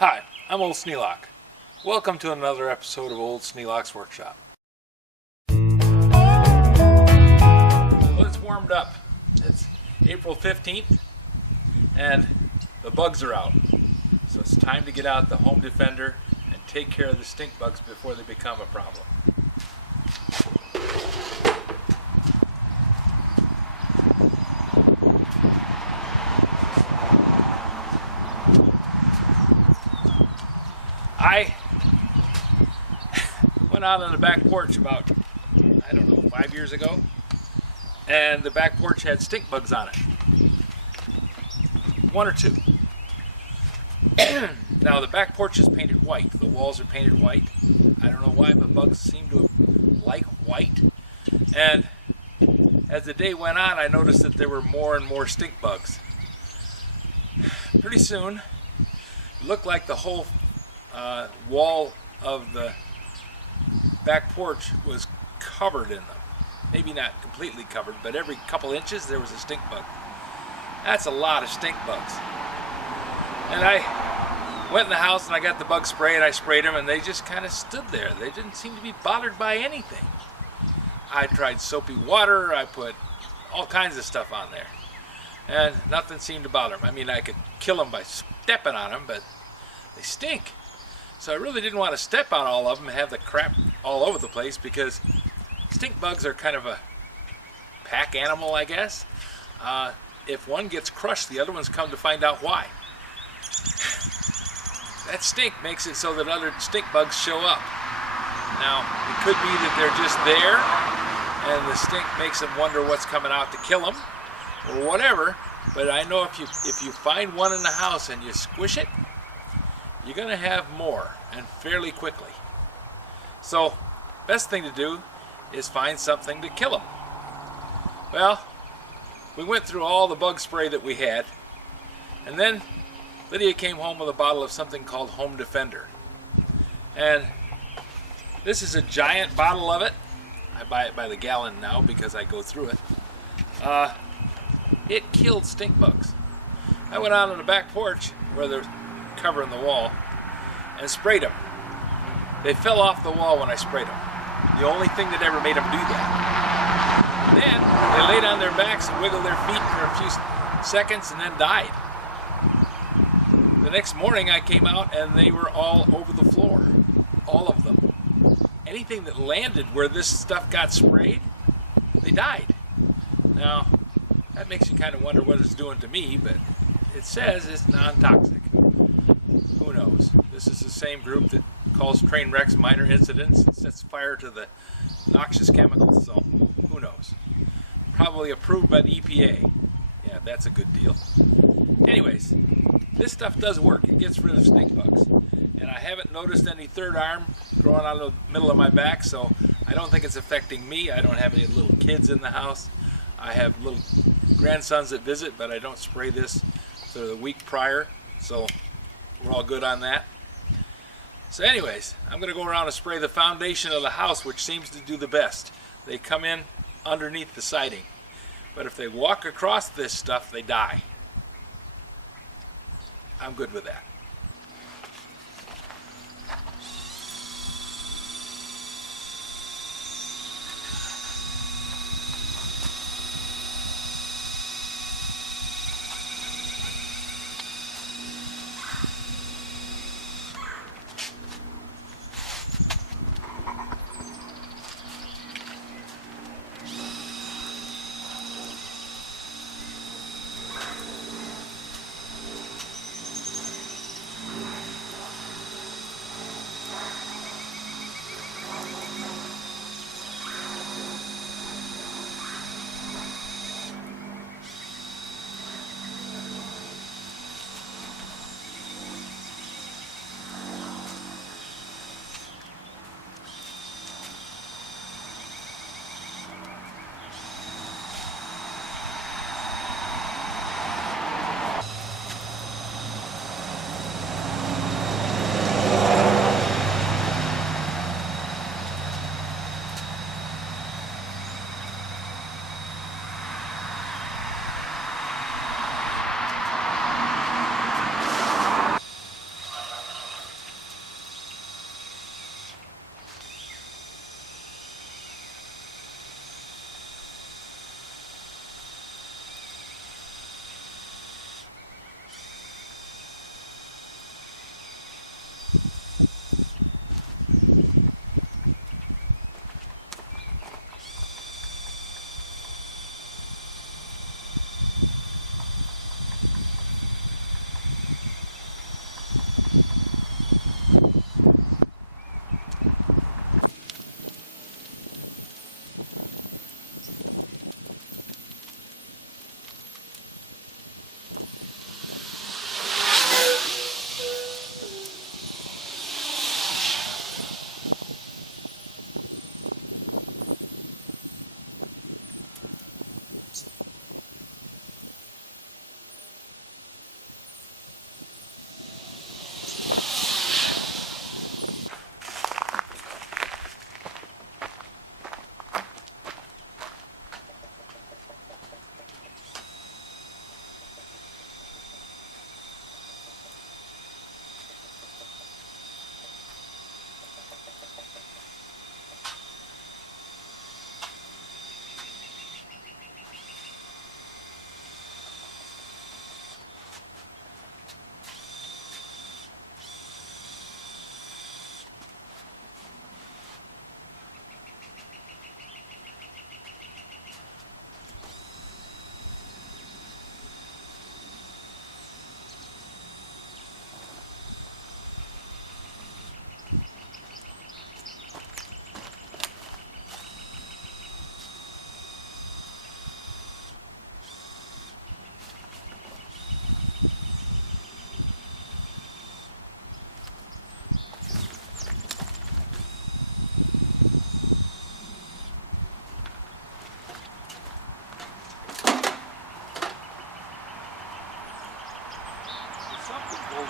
Hi, I'm Old Sneelock. Welcome to another episode of Old Sneelock's Workshop. Well, it's warmed up. It's April 15th and the bugs are out. So it's time to get out the home defender and take care of the stink bugs before they become a problem. I went out on the back porch about, 5 years ago, and the back porch had stink bugs on it. One or two. Now the back porch is painted white. The walls are painted white. I don't know why, but bugs seem to like white. And as the day went on, I noticed that there were more and more stink bugs. Pretty soon, it looked like the whole wall of the back porch was covered in them. Maybe not completely covered, but every couple inches there was a stink bug. That's a lot of stink bugs. And I went in the house and I got the bug spray and I sprayed them and they just kind of stood there. They didn't seem to be bothered by anything. I tried soapy water, I put all kinds of stuff on there, and nothing seemed to bother them. I mean, I could kill them by stepping on them, but they stink. So I really didn't want to step on all of them and have the crap all over the place, because stink bugs are kind of a pack animal, I guess. If one gets crushed, the other ones come to find out why. That stink makes it so that other stink bugs show up. Now, it could be that they're just there and the stink makes them wonder what's coming out to kill them or whatever, but I know if you find one in the house and you squish it, you're going to have more, and fairly quickly. So, best thing to do is find something to kill them. Well, we went through all the bug spray that we had, and then Lydia came home with a bottle of something called Home Defender. And this is a giant bottle of it. I buy it by the gallon now because I go through it. It killed stink bugs. I went out on the back porch where they're covering the wall and sprayed them. They fell off the wall when I sprayed them. The only thing that ever made them do that. Then they laid on their backs and wiggled their feet for a few seconds and then died. The next morning I came out and they were all over the floor. All of them. Anything that landed where this stuff got sprayed, they died. Now, that makes you kind of wonder what it's doing to me, but it says it's non-toxic. Who knows? This is the same group that calls train wrecks minor incidents and sets fire to the noxious chemicals, so who knows? Probably approved by the EPA. Yeah, that's a good deal. Anyways, this stuff does work. It gets rid of stink bugs. And I haven't noticed any third arm growing out of the middle of my back, so I don't think it's affecting me. I don't have any little kids in the house. I have little grandsons that visit, but I don't spray this for the week prior, so we're all good on that. So anyways, I'm going to go around and spray the foundation of the house, which seems to do the best. They come in underneath the siding, but if they walk across this stuff, they die. I'm good with that.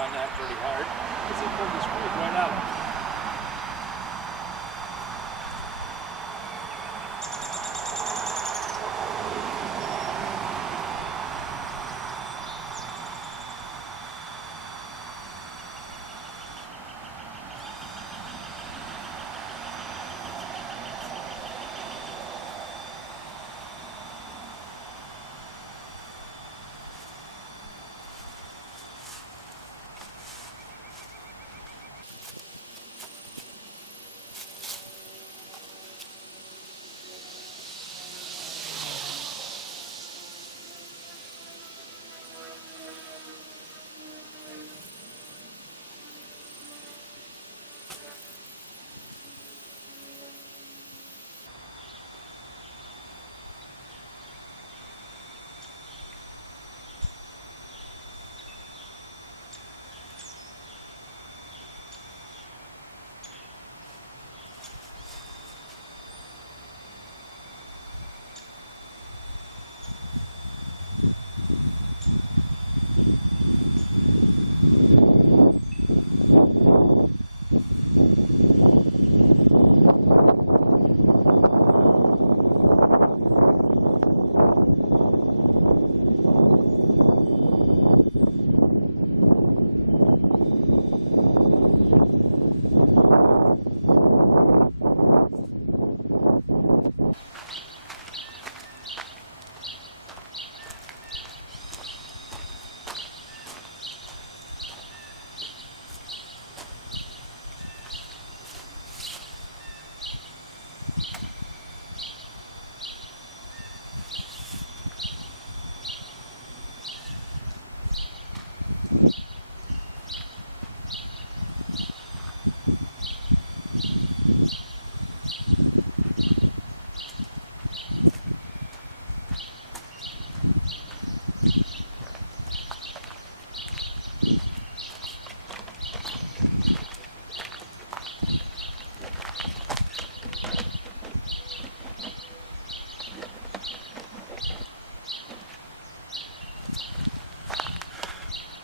on that pretty hard because it pulled the screws right out of it.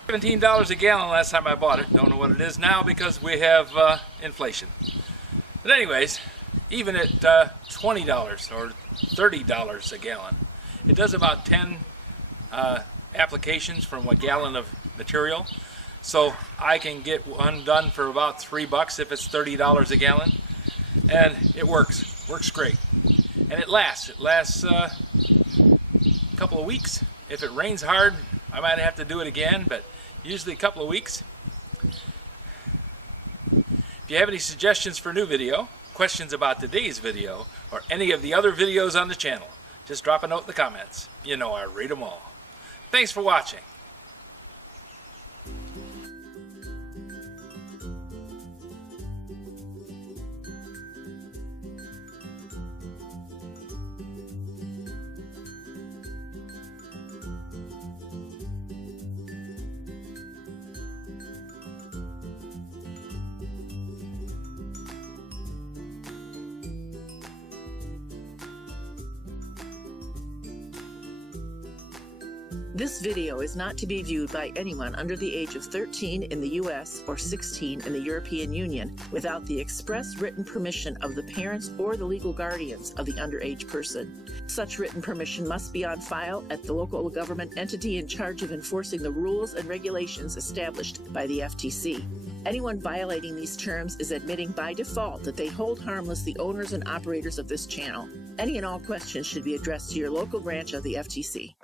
$17 a gallon last time I bought it. Don't know what it is now because we have inflation. But anyways, even at $20 or $30 a gallon, it does about 10 applications from a gallon of material. So I can get one done for about $3 if it's $30 a gallon. And it works great. And it lasts a couple of weeks. If it rains hard, I might have to do it again, but usually a couple of weeks. If you have any suggestions for new video, questions about today's video, or any of the other videos on the channel, just drop a note in the comments. You know I read them all. Thanks for watching. This video is not to be viewed by anyone under the age of 13 in the U.S. or 16 in the European Union without the express written permission of the parents or the legal guardians of the underage person. Such written permission must be on file at the local government entity in charge of enforcing the rules and regulations established by the FTC. Anyone violating these terms is admitting by default that they hold harmless the owners and operators of this channel. Any and all questions should be addressed to your local branch of the FTC.